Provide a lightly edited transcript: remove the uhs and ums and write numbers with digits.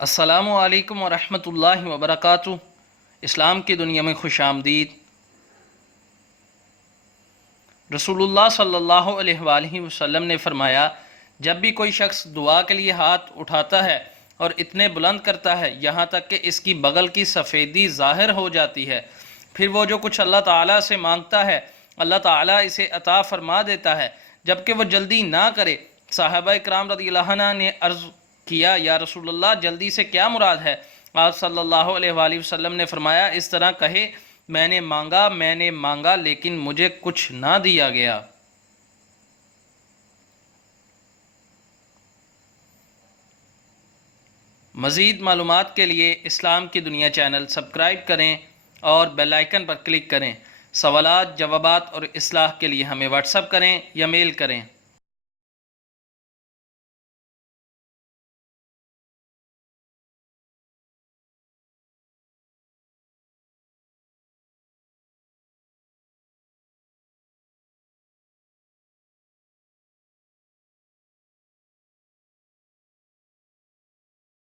السلام علیکم ورحمۃ اللہ وبرکاتہ۔ اسلام کی دنیا میں خوش آمدید۔ رسول اللہ صلی اللہ علیہ وآلہ وسلم نے فرمایا، جب بھی کوئی شخص دعا کے لیے ہاتھ اٹھاتا ہے اور اتنے بلند کرتا ہے یہاں تک کہ اس کی بغل کی سفیدی ظاہر ہو جاتی ہے، پھر وہ جو کچھ اللہ تعالیٰ سے مانگتا ہے اللہ تعالیٰ اسے عطا فرما دیتا ہے، جبکہ وہ جلدی نہ کرے۔ صحابہ اکرام رضی اللہ عنہ نے عرض کیا، یا رسول اللہ جلدی سے کیا مراد ہے؟ آپ صلی اللہ علیہ وآلہ وسلم نے فرمایا، اس طرح کہے، میں نے مانگا لیکن مجھے کچھ نہ دیا گیا۔ مزید معلومات کے لیے اسلام کی دنیا چینل سبسکرائب کریں اور بیل آئیکن پر کلک کریں۔ سوالات، جوابات اور اصلاح کے لیے ہمیں واٹس ایپ کریں یا میل کریں۔